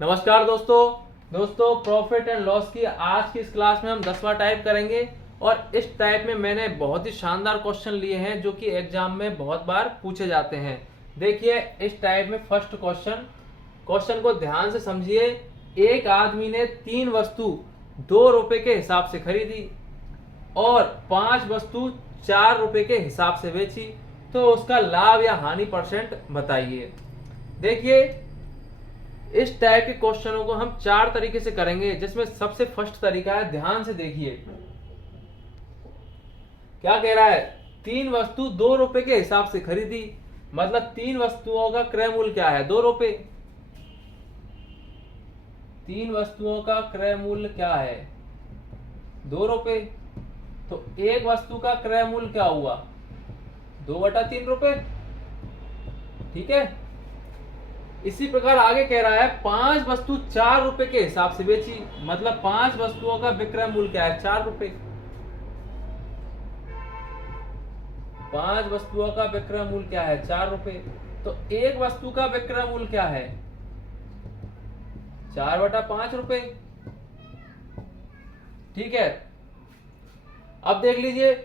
नमस्कार दोस्तों profit and loss की आज की इस क्लास में हम 10वां टाइप करेंगे। और इस टाइप में मैंने बहुत ही शानदार क्वेश्चन लिए हैं जो कि एग्जाम में बहुत बार पूछे जाते हैं। देखिए इस टाइप में फर्स्ट क्वेश्चन को ध्यान से समझिए। एक आदमी ने 3 वस्तु 2 रुपए के हिसाब से खरीदी और 5 वस्तु 4 रुपए के हिसाब से बेची, तो उसका लाभ या हानि परसेंट बताइए। देखिए इस टाइप के क्वेश्चनों को हम 4 तरीके से करेंगे, जिसमें सबसे फर्स्ट तरीका है, ध्यान से देखिए क्या कह रहा है। 3 वस्तु 2 रुपए के हिसाब से खरीदी, मतलब 3 वस्तुओं का क्रय मूल्य क्या है, 2 रुपए। 3 वस्तुओं का क्रय मूल्य क्या है, 2 रुपए। तो एक वस्तु का क्रय मूल्य क्या हुआ, 2/3 रुपए। ठीक है। इसी प्रकार आगे कह रहा है 5 वस्तु 4 रुपए के हिसाब से बेची, मतलब 5 वस्तुओं का विक्रय मूल्य क्या है, 4 रुपए। 5 वस्तुओं का विक्रय मूल्य क्या है, 4 रुपए। तो एक वस्तु का विक्रय मूल्य क्या है, 4/5 रुपए। ठीक है। अब देख लीजिए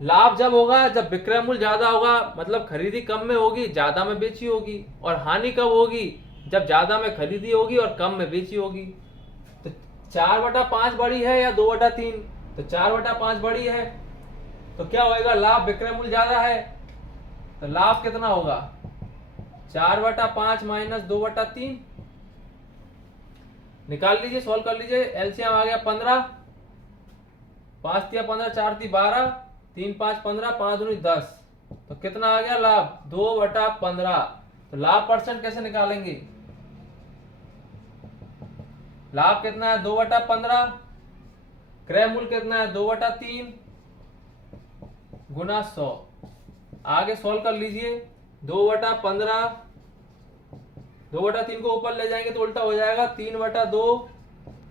लाभ जब होगा जब विक्रय मूल्य ज्यादा होगा, मतलब खरीदी कम में होगी, ज्यादा में बेची होगी। और हानि कब होगी, जब ज्यादा में खरीदी होगी और कम में बेची होगी। तो 4/5 बड़ी है या 2/3, तो 4/5 बड़ी है। तो क्या होएगा, लाभ विक्रय मूल्य ज्यादा है, तो लाभ कितना होगा, 4/5 माइनस 2/3। निकाल लीजिए, सॉल्व कर लीजिए। एलसीएम आ गया 15, 5 तिया 15, 4 ती 12, 3 5 15, 5 दूनी 10। तो कितना आ गया लाभ, 2/15। तो लाभ परसेंट कैसे निकालेंगे, लाभ कितना है 2/15, क्रय मूल्य कितना है 2/3 गुना 100। आगे सॉल्व कर लीजिए। 2/15, 2/3 को ऊपर ले जाएंगे तो उल्टा हो जाएगा, 3/2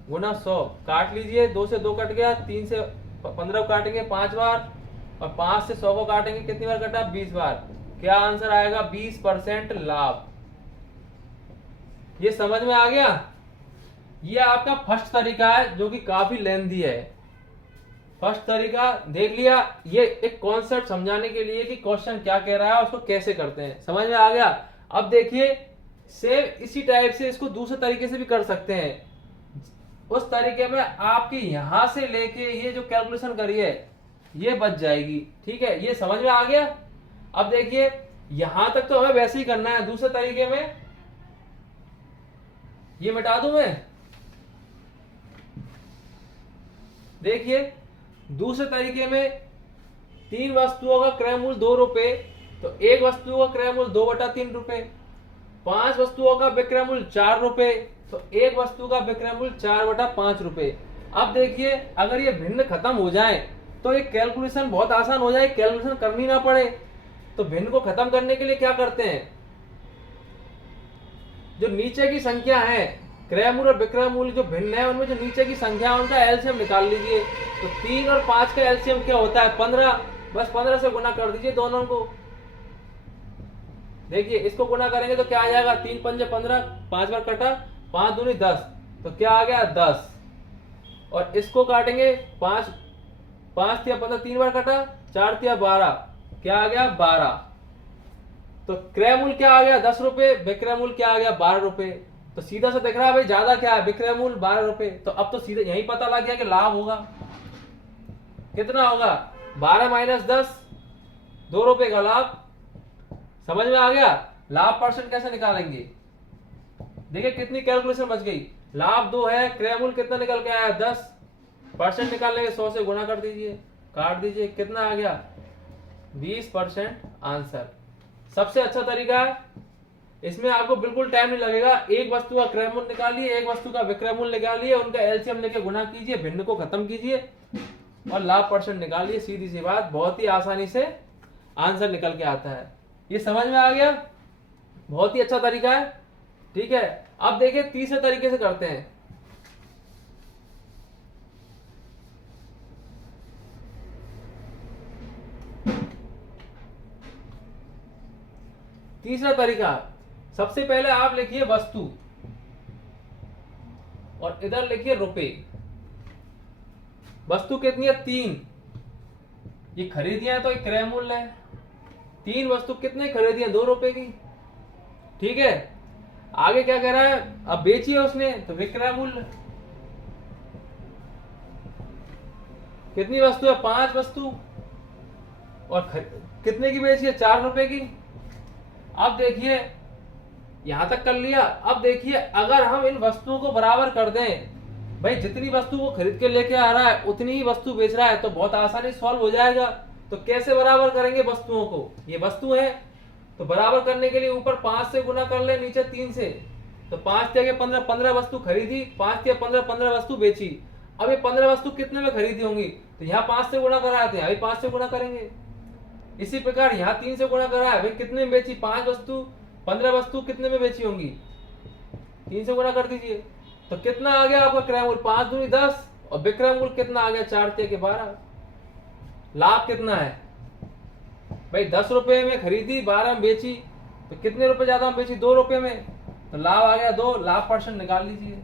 गुना 100। काट लीजिए, 2 से 2 कट गया, 3 से 15 को काटेंगे 5 बार, और 5 से 100 को काटेंगे कितनी बार कटा, 20 बार। क्या आंसर आएगा, 20% लाभ। ये समझ में आ गया। ये आपका फर्स्ट तरीका है जो कि काफी लेंथी है। फर्स्ट तरीका देख लिया, ये एक कॉन्सेप्ट समझाने के लिए कि क्वेश्चन क्या कह रहा है और उसको कैसे करते हैं, समझ में आ गया। अब देखिए सेम इसी टाइप से इसको दूसरे तरीके से भी कर सकते हैं। उस तरीके में आपकी यहां से लेके ये जो कैलकुलेशन करी है ये बच जाएगी। ठीक है, ये समझ में आ गया। अब देखिए यहां तक तो हमें वैसे ही करना है, दूसरे तरीके में ये मिटा दूं मैं। देखिए दूसरे तरीके में 3 वस्तुओं का क्रय मूल्य 2 रुपए, तो एक वस्तु का क्रय मूल्य 2/3 रुपए। 5 वस्तुओं का विक्रय मूल्य 4 रुपए, तो एक वस्तु का विक्रय मूल्य 4/5 रुपए। अब देखिए अगर ये भिन्न खत्म हो जाए तो ये कैलकुलेशन बहुत आसान हो जाए, कैलकुलेशन करनी ना पड़े। तो भिन्न को खत्म करने के लिए क्या करते हैं, जो नीचे की संख्या है क्रय मूल्य और विक्रय मूल्य जो भिन्न है, उनमें जो नीचे की संख्या है उनका एलसीएम निकाल लीजिए। तो 3 और 5 का एलसीएम क्या होता है, 15। बस 15 से गुना कर दीजिए दोनों को। देखिए इसको गुना करेंगे तो क्या आ जाएगा, 3 पंजे 15, 5 बार कटा, 5 दूनी 10, तो क्या आ गया 10। और इसको काटेंगे 5 तिया 15, 3 बार कटा, 4 तिया 12, क्या आ गया 12। तो क्रय मूल्य क्या आ गया 10 रुपए, विक्रय मूल्य क्या आ गया 12 रुपए। तो सीधा सा दिख रहा है भाई ज्यादा क्या है, विक्रय मूल्य 12 रुपए। तो अब तो सीधे यही पता लग गया कि लाभ होगा कितना होगा, 12 माइनस 10, 2 रुपए का लाभ। समझ में आ गया। लाभ परसेंट कैसे निकालेंगे, देखिए कितनी कैलकुलेशन बच गई। लाभ 2 है, क्रय मूल्य कितना निकल के आया 10, परसेंट निकालने के 100 से गुना कर दीजिए, काट दीजिए, कितना आ गया 20% आंसर। सबसे अच्छा तरीका है, इसमें आपको बिल्कुल टाइम नहीं लगेगा। एक वस्तु का क्रय मूल्य निकालिए, एक वस्तु का विक्रय मूल्य निकालिए, उनका एलसीएम लेके गुना कीजिए, भिन्न को खत्म कीजिए और लाभ परसेंट निकालिए। सीधी सी बात, बहुत ही आसानी से आंसर निकल के आता है। ये समझ में आ गया, बहुत ही अच्छा तरीका है। ठीक है, अब देखिए तीसरे तरीके से करते हैं। तीसरा तरीका, सबसे पहले आप लिखिए वस्तु, और इधर लिखिए रुपए। वस्तु कितनी है? 3। ये खरीदी है तो ये क्रय मूल्य है। 3 वस्तु कितने खरीदी है? 2 रुपए की। ठीक है, आगे क्या कह रहा है? अब बेची है उसने तो विक्रय मूल्य। कितनी वस्तु है? 5 वस्तु। और कितने की बेची है? 4 रुपए की। अब देखिए, यहां तक कर लिया। अब देखिए, अगर हम इन वस्तुओं को बराबर कर दें, भाई जितनी वस्तु वो खरीद के लेके आ रहा है उतनी ही वस्तु बेच रहा है, तो बहुत आसानी सॉल्व हो जाएगा। तो कैसे बराबर करेंगे वस्तुओं को? ये वस्तु है तो बराबर करने के लिए ऊपर 5 से गुना कर ले, नीचे 3 से। तो 5 के 15, 15 वस्तु खरीदी, 5 के 15, 15 वस्तु बेची। अब ये 15 वस्तु कितने में खरीदी होंगी? तो यहाँ 5 से गुना कराए थे, अभी 5 से गुना करेंगे। इसी प्रकार यहाँ 3 से गुना कराया, भाई कितने में बेची? 5 वस्तु, 15 वस्तु कितने में बेची होंगी? 3 से गुना कर दीजिए। तो कितना आ गया आपका क्रय मूल्य? 5 दूनी 10। और विक्रय मूल्य कितना आ गया? 4 के 12। लाभ कितना है भाई? 10 रुपए में खरीदी, 12 में बेची, तो कितने रुपए ज्यादा में बेची? 2 रुपए में। तो लाभ आ गया 2। लाभ परसेंट निकाल लीजिए।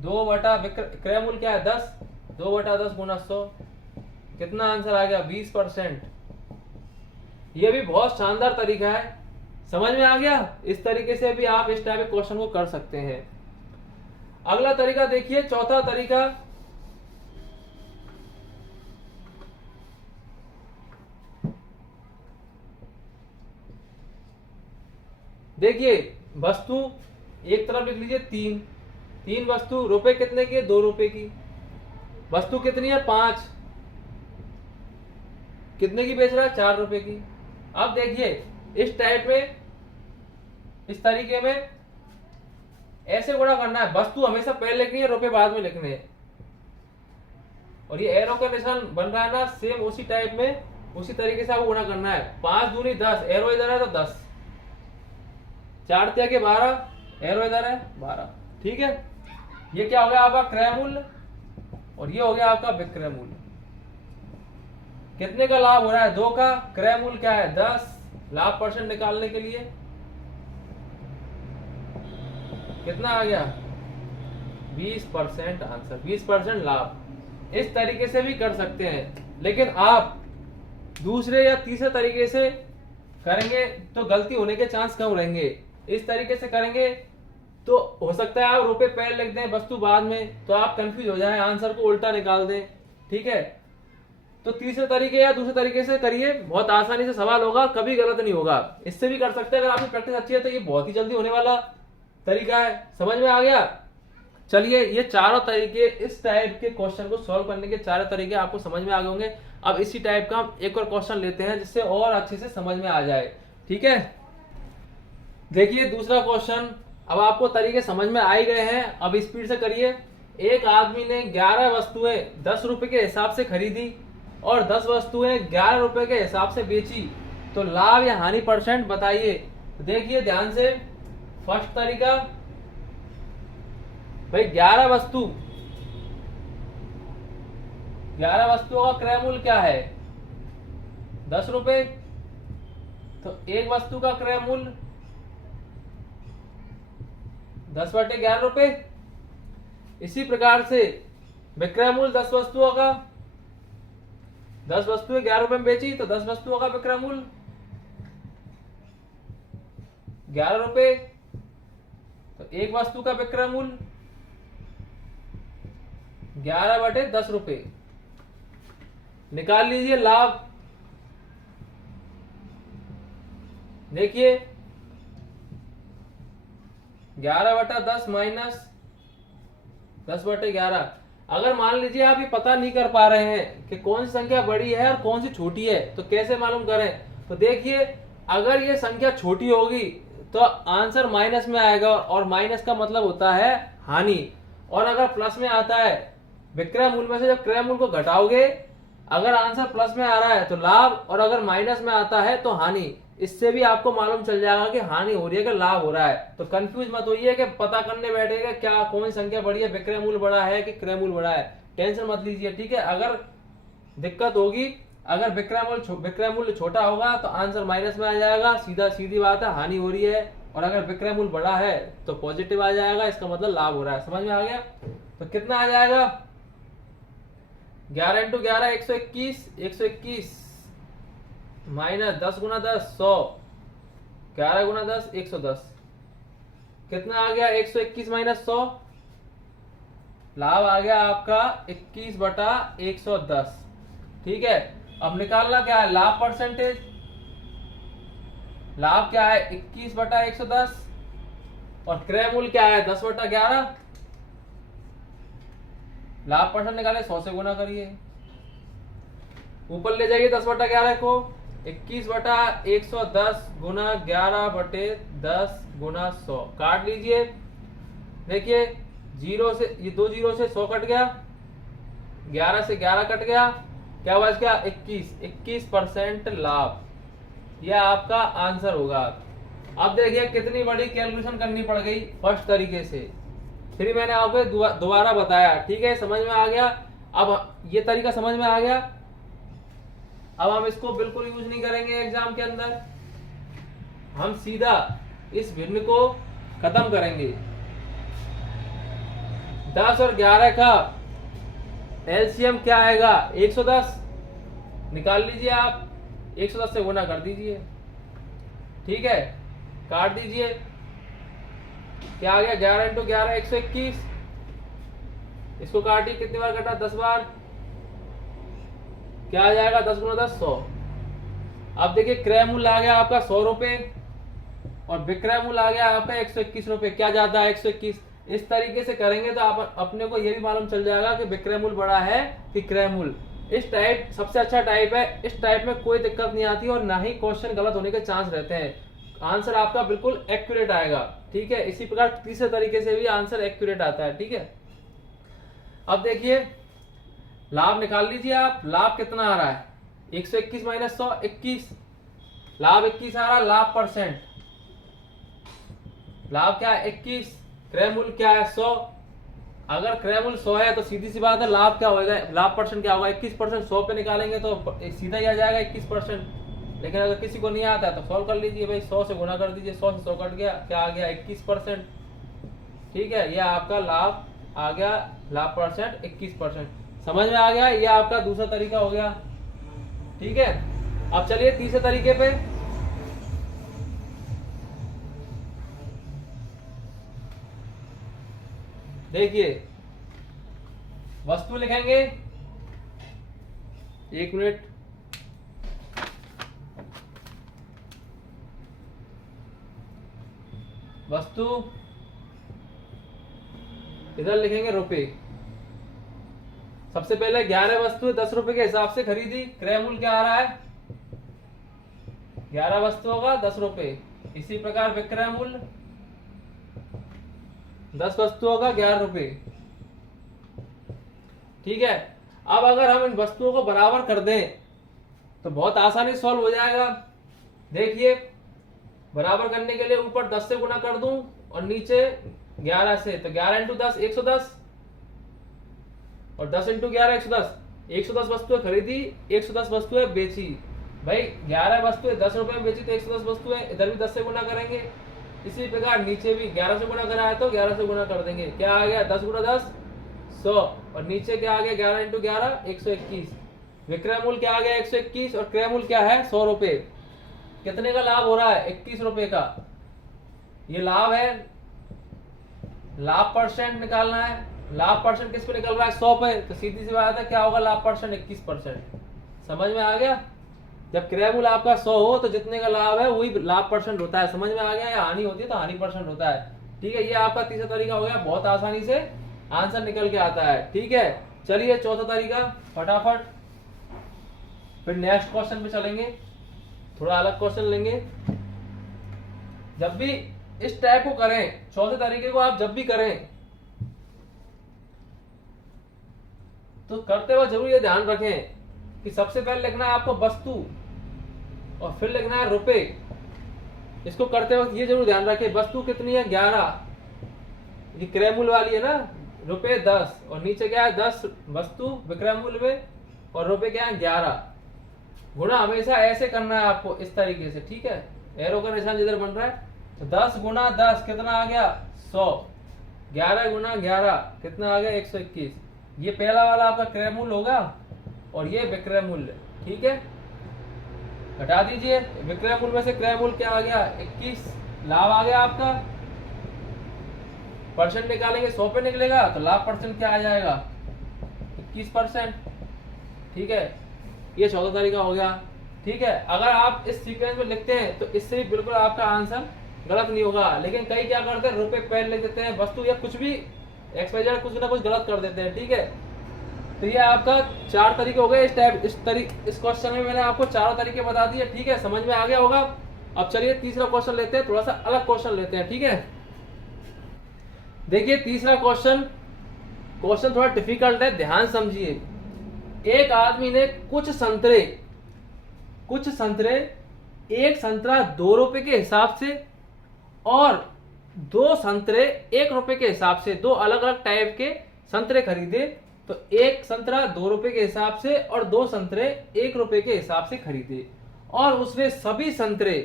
2 बटा क्रय मूल्य क्या है? 10। 2 बटा 10 गुना 100। कितना आंसर आ गया? 20%। ये भी बहुत शानदार तरीका है। समझ में आ गया? इस तरीके से भी आप इस टाइप के क्वेश्चन को कर सकते हैं। अगला तरीका देखिए, चौथा तरीका। देखिए, वस्तु एक तरफ लिख लीजिए 3 वस्तु, रुपए कितने की? 2 रुपए की। वस्तु कितनी है? 5। कितने की बेच रहा है? 4 रुपए की। अब देखिए, इस टाइप में, इस तरीके में ऐसे गुणा करना है। वस्तु हमेशा पहले लिखनी है, रुपए बाद में लिखने हैं। और ये एरो का निशान बन रहा है ना, सेम उसी टाइप में, उसी तरीके से आपको गुणा करना है। 5 दूनी 10, एरो इधर है तो 10। 4 के 12, एरो इधर है 12। ठीक है, ये क्या हो गया आपका क्रय मूल्य, और ये हो गया आपका विक्रय मूल्य। कितने का लाभ हो रहा है? 2 का। क्रय मूल्य क्या है? 10। लाभ परसेंट निकालने के लिए कितना आ गया? 20% आंसर, 20% लाभ। इस तरीके से भी कर सकते हैं, लेकिन आप दूसरे या तीसरे तरीके से करेंगे तो गलती होने के चांस कम रहेंगे। इस तरीके से करेंगे तो हो सकता है आप रुपए पहले लिख दें, वस्तु बाद में, तो आप कंफ्यूज हो जाए, आंसर को उल्टा निकाल दें। ठीक है, तो तीसरे तरीके या दूसरे तरीके से करिए, बहुत आसानी से सवाल होगा, कभी गलत नहीं होगा। इससे भी कर सकते हैं, अगर आपकी प्रैक्टिस अच्छी है तो ये बहुत ही जल्दी होने वाला तरीका है। समझ में आ गया? चलिए, ये चारों तरीके, इस टाइप के क्वेश्चन को सॉल्व करने के चारों तरीके आपको समझ में आ गए होंगे। अब इसी टाइप का हम एक और क्वेश्चन लेते हैं जिससे और अच्छे से समझ में आ जाए। ठीक है, देखिए दूसरा क्वेश्चन। अब आपको तरीके समझ में आ ही गए हैं, अब स्पीड से करिए। एक आदमी ने 11 वस्तुएं 10 रुपए के हिसाब से खरीदी और 10 वस्तुएं 11 रुपए के हिसाब से बेची, तो लाभ या हानि परसेंट बताइए। देखिए ध्यान से, फर्स्ट तरीका, भाई 11 वस्तुओं का क्रय मूल्य क्या है? 10 रुपए। तो एक वस्तु का क्रय मूल्य 10/11 रुपए। इसी प्रकार से विक्रय मूल्य 10 वस्तुओं का, 10 वस्तुएं 11 रुपए में बेची तो 10 वस्तुओं का विक्रय मूल्य 11 रुपए। तो एक वस्तु का विक्रय मूल्य 11/10 रुपए। निकाल लीजिए लाभ। देखिए 11/10 माइनस 10/11। अगर मान लीजिए आप ये पता नहीं कर पा रहे हैं कि कौन सी संख्या बड़ी है और कौन सी छोटी है, तो कैसे मालूम करें? तो देखिए, अगर ये संख्या छोटी होगी तो आंसर माइनस में आएगा, और माइनस का मतलब होता है हानि। और अगर प्लस में आता है, विक्रय मूल्य में से जब क्रय मूल्य को घटाओगे, अगर आंसर प्लस में आ रहा है तो लाभ, और अगर माइनस में आता है तो हानि। इससे भी आपको मालूम चल जाएगा कि हानि हो रही है कि लाभ हो रहा है। तो कंफ्यूज मत होइए कि पता करने बैठेगा क्या कौन सी संख्या बड़ी है, विक्रय मूल्य बड़ा है कि क्रय मूल्य बड़ा है। टेंशन मत लीजिए, ठीक है। अगर दिक्कत होगी, अगर विक्रय मूल्य छोटा होगा तो आंसर माइनस में आ जाएगा, सीधी बात है, हानि हो रही है। और अगर विक्रय मूल्य बड़ा है तो पॉजिटिव आ जाएगा, इसका मतलब लाभ हो रहा है। समझ में आ गया? तो कितना आ जाएगा? 11 इंटू 11 121, 121 माइनस 10 गुना 10 100, 11 गुना 10 110, कितना आ गया? 121 माइनस 100, लाभ आ गया आपका 21 बटा 110। ठीक है, अब निकालना क्या है? लाभ परसेंटेज। लाभ क्या है? 21 बटा 110 और क्रय मूल्य क्या है? 10 बटा 11। लाभ परसेंट निकाले 100 से गुना करिए, ऊपर ले जाइए 10 बटा 11 को, 21 बटा 110 गुना 11 बटे 10 गुना 100, काट लीजिए। देखिए जीरो से ये 2 जीरो से 100 कट गया, 11 से 11 कट गया, क्या बच गया? 21% लाभ। यह आपका आंसर होगा। अब देखिए कितनी बड़ी कैलकुलेशन करनी पड़ गई फर्स्ट तरीके से, फिर मैंने आपको दोबारा बताया। ठीक है, समझ में आ गया? अब ये तरीका समझ में आ गया। अब हम इसको बिल्कुल यूज नहीं करेंगे एग्जाम के अंदर, हम सीधा इस भिन्न को खत्म करेंगे। 10 और 11 का एलसीएम क्या आएगा? 110 निकाल लीजिए आप, 110 से गुना कर दीजिए। ठीक है, काट दीजिए, क्या आ गया? 11 इंटू 11 121, इसको काटिए, कितनी बार कटा? 10 बार, क्या आ जाएगा? 10 गुना 10 100। अब देखिए क्रय मूल्य आ गया आपका 100 रुपए और विक्रय मूल्य आ गया आपका 121 रुपए। क्या जाता है? 121। इस तरीके से करेंगे तो आप अपने को ये भी मालूम चल जाएगा कि विक्रय मूल्य बड़ा है कि क्रय मूल्य। इस टाइप सबसे अच्छा टाइप है, इस टाइप में कोई दिक्कत नहीं आती और ना ही क्वेश्चन गलत होने के चांस रहते हैं, आंसर आपका बिल्कुल एक्यूरेट आएगा। ठीक है, इसी प्रकार तीसरे तरीके से भी आंसर एक्यूरेट आता है। ठीक है, अब देखिए लाभ निकाल लीजिए आप। लाभ कितना आ रहा है? 121 माइनस 100 21, लाभ 21 आ रहा है। लाभ परसेंट, लाभ क्या है? 21, क्रय मूल्य क्या है? 100। अगर क्रय मूल्य 100 है तो सीधी सी बात है लाभ क्या होगा? लाभ परसेंट क्या होगा? 21%। 100 पे निकालेंगे तो सीधा ही आ जाएगा 21%। लेकिन अगर किसी को नहीं आता है तो सॉल्व कर लीजिए भाई, 100 से गुना कर दीजिए, 100 से 100 कट गया, क्या आ गया? 21%। ठीक है, यह आपका लाभ आ गया, लाभ परसेंट 21%। समझ में आ गया? यह आपका दूसरा तरीका हो गया। ठीक है, अब चलिए तीसरे तरीके पे। देखिए वस्तु लिखेंगे, 1 मिनट, वस्तु इधर लिखेंगे रुपए। सबसे पहले 11 वस्तु 10 रुपए के हिसाब से खरीदी, क्रय मूल्य क्या आ रहा है? 11 वस्तु होगा 10 रुपए। इसी प्रकार विक्रय मूल्य 10 वस्तु होगा 11 रुपए। ठीक है, अब अगर हम इन वस्तुओं को बराबर कर दें तो बहुत आसानी से सॉल्व हो जाएगा। देखिए बराबर करने के लिए ऊपर 10 से गुना कर दूं और नीचे 11 से, तो 11 इंटू 10 110 और 10 इंटू 11 110। 110 वस्तुएं खरीदी, 110 वस्तुएं बेची। भाई 11 वस्तुएं 10 रुपए में बेची तो 110 वस्तुएं, इधर भी 10 से गुना करेंगे। इसी प्रकार नीचे भी 11 से गुना करा है तो 11 से गुना कर देंगे। क्या आ गया? 10 गुना 10 100 और नीचे क्या आ गया? 11 इंटू 11 121। विक्रय मूल्य क्या आ गया? 121 और क्रय मूल्य क्या है? 100 रुपए। कितने का लाभ हो रहा है? 21 रुपए का। ये लाभ है। लाभ परसेंट निकालना है। लाभ परसेंट किस पे निकल रहा है? 100 पे। तो सीधी सी बात है क्या होगा? लाभ परसेंट 21%। समझ में आ गया? जब क्रय मूल्य आपका 100 हो तो जितने का लाभ है वही लाभ परसेंट होता है। समझ में आ गया? या हानि होती है तो हानि परसेंट होता है। ठीक है, ये आपका तीसरा तरीका हो गया, बहुत आसानी से आंसर निकल के आता है। ठीक है, चलिए चौथा तरीका फटाफट, फिर नेक्स्ट क्वेश्चन पे चलेंगे, थोड़ा अलग क्वेश्चन लेंगे। जब भी इस टाइप को करें, चौथे तरीके को आप जब भी करें तो करते वक्त जरूर ये ध्यान रखें कि सबसे पहले लिखना है आपको वस्तु और फिर लिखना है रुपए। इसको करते वक्त ये जरूर ध्यान रखें, वस्तु कितनी है? 11, ये क्रय मूल्य वाली है ना, रुपए 10 और नीचे क्या है? 10 वस्तु विक्रय मूल्य में और रुपए क्या है? 11। गुणा हमेशा ऐसे करना है आपको, इस तरीके से। ठीक है, एरो का निशान जिधर बन रहा है तो 10 गुना 10 कितना आ गया 100। 11 गुना 11 कितना आ गया 121। ये पहला वाला आपका क्रय मूल्य होगा और ये विक्रय मूल्य। ठीक है, घटा दीजिए। विक्रय मूल्य में से क्रय मूल्य क्या आ गया 21। लाभ आ गया आपका, परसेंट निकालेंगे 100 पे निकलेगा तो लाभ परसेंट क्या आ जाएगा 21%। ठीक है, ये 14 तरीका हो गया। ठीक है, अगर आप इस सीक्वेंस में लिखते हैं तो इससे भी बिल्कुल आपका आंसर गलत नहीं होगा। लेकिन कई क्या करते हैं रुपए पहले लिख देते हैं, वस्तु या कुछ भी XYZ कुछ ना कुछ गलत कर देते हैं। ठीक है, तो ये आपका 4 तरीके हो गए। इस क्वेश्चन में मैंने आपको 4 तरीके बता दिए। ठीक है, समझ में आ गया होगा। अब चलिए तीसरा क्वेश्चन लेते हैं, थोड़ा सा अलग क्वेश्चन लेते हैं। ठीक है, देखिए तीसरा क्वेश्चन थोड़ा डिफिकल्ट है, ध्यान समझिए। एक आदमी ने कुछ संतरे, एक संतरा 2 रुपए के हिसाब से और 2 संतरे 1 रुपए के हिसाब से, 2 अलग अलग टाइप के संतरे खरीदे। तो एक संतरा 2 रुपए के हिसाब से और 2 संतरे 1 रुपए के हिसाब से खरीदे, और उसने सभी संतरे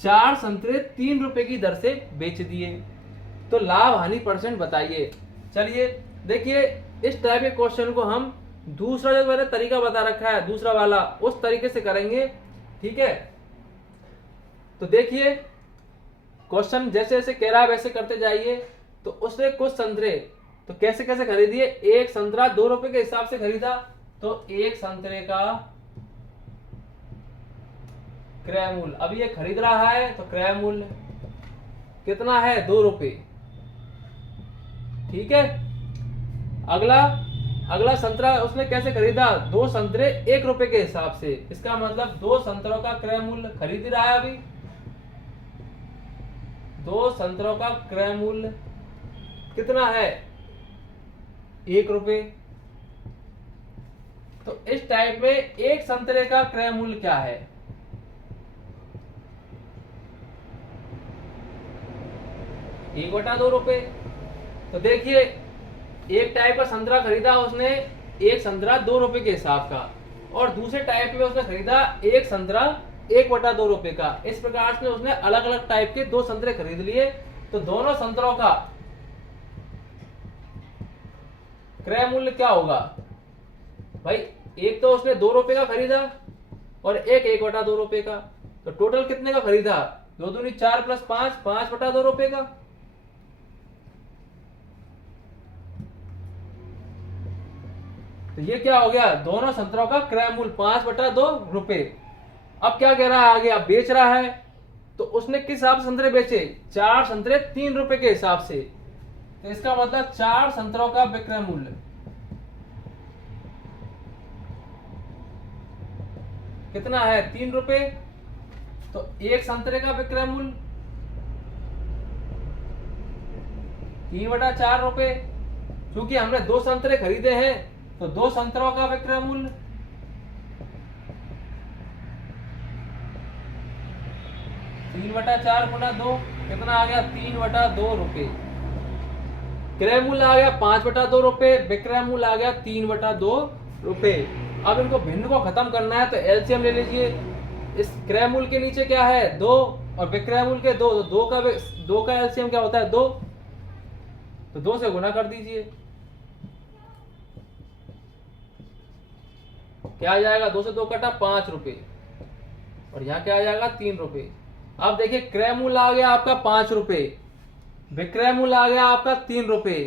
4 संतरे 3 रुपए की दर से बेच दिए। तो लाभ हानि परसेंट बताइए। चलिए देखिए, इस टाइप के क्वेश्चन को हम दूसरा जो मैंने तरीका बता रखा है, दूसरा वाला, उस तरीके से करेंगे। ठीक है, तो देखिए क्वेश्चन जैसे जैसे कह रहा है वैसे करते जाइए। तो उसने कुछ संतरे तो कैसे कैसे खरीदिए। एक संतरा 2 रुपए के हिसाब से खरीदा, तो एक संतरे का क्रय मूल्य, अभी ये खरीद रहा है तो क्रय मूल्य कितना है 2 रुपए। ठीक है, अगला संतरा उसने कैसे खरीदा, 2 संतरे 1 रुपए के हिसाब से। इसका मतलब 2 संतरों का क्रय मूल्य खरीद रहा है अभी, 2 संतरों का क्रय मूल्य कितना है 1 रुपए। तो इस टाइप में एक संतरे का क्रय मूल्य क्या है 1/2 रुपए। तो देखिए एक टाइप का संतरा खरीदा उसने, एक संतरा 2 रुपए के हिसाब का, और दूसरे टाइप में उसने खरीदा एक संतरा 1/2 रुपए का। इस प्रकार से उसने अलग अलग टाइप के 2 संतरे खरीद लिए। तो दोनों संतरों का क्रय मूल्य क्या होगा भाई, एक तो उसने 2 रुपए का खरीदा और एक 1/2 रुपए का। तो टोटल कितने का खरीदा, 2 दूनी 4 + 5, 5/2 रुपए का। तो ये क्या हो गया, दोनों संतरों का क्रय मूल्य 5/2 रुपए। अब क्या कह रहा है आगे, अब बेच रहा है। तो उसने किस हिसाब से संतरे बेचे, 4 संतरे 3 रुपए के हिसाब से। तो इसका मतलब 4 संतरों का विक्रय मूल्य कितना है 3 रुपए। तो एक संतरे का विक्रय मूल्य 3/4 रुपए। क्योंकि हमने 2 संतरे खरीदे हैं तो 2 संतरों का विक्रय मूल्य 3/4 गुना 2 कितना आ गया 3/2 रुपए। क्रय मूल्य आ गया 5/2 रुपए, विक्रय मूल्य आ गया 3/2 रुपए। अब इनको भिन्न को खत्म करना है तो एलसीएम ले लीजिए। इस क्रय मूल्य के नीचे क्या है 2 और विक्रय मूल्य के 2, तो 2 का एलसीएम क्या होता है 2, तो 2 से गुना कर दीजिए। क्या आ जाएगा, 2 से 2 कटा 5 रुपए, और यहाँ क्या आ जाएगा 3 रुपए। अब देखिए क्रय मूल्य आ गया आपका 5 रुपए, विक्रय मूल्य आ गया आपका 3 रुपए।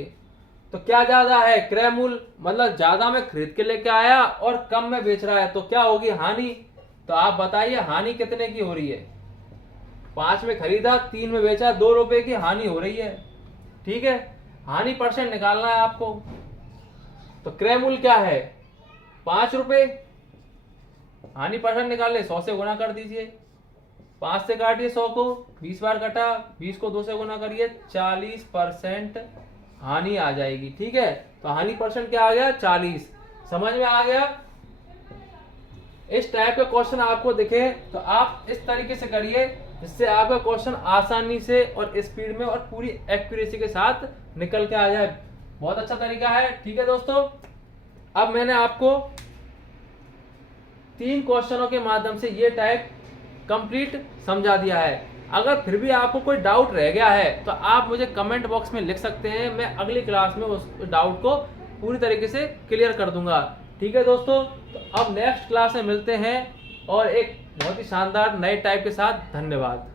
तो क्या ज्यादा है, क्रय मूल्य, मतलब ज्यादा में खरीद के लेके आया और कम में बेच रहा है, तो क्या होगी हानि। तो आप बताइए हानि कितने की हो रही है, 5 में खरीदा 3 में बेचा, 2 रुपए की हानि हो रही है। ठीक है, हानि परसेंट निकालना है आपको। तो क्रय मूल्य क्या है 5 रुपए, हानि परसेंट निकालने 100 से गुना कर दीजिए। 5 से काटिए 100 को, 20 बार कटा, 20 को 2 से गुना करिए, 40% हानि आ जाएगी। ठीक है, तो हानि परसेंट क्या आ गया 40। समझ में आ गया। इस टाइप के क्वेश्चन आपको दिखे तो आप इस तरीके से करिए जिससे आपका क्वेश्चन आसानी से और स्पीड में और पूरी एक्यूरेसी के साथ निकल के आ जाए। बहुत अच्छा तरीका है। ठीक है दोस्तों, अब मैंने आपको 3 क्वेश्चनों के माध्यम से ये टाइप कंप्लीट समझा दिया है। अगर फिर भी आपको कोई डाउट रह गया है तो आप मुझे कमेंट बॉक्स में लिख सकते हैं, मैं अगली क्लास में उस डाउट को पूरी तरीके से क्लियर कर दूंगा। ठीक है दोस्तों, तो अब नेक्स्ट क्लास में मिलते हैं और एक बहुत ही शानदार नए टाइप के साथ। धन्यवाद।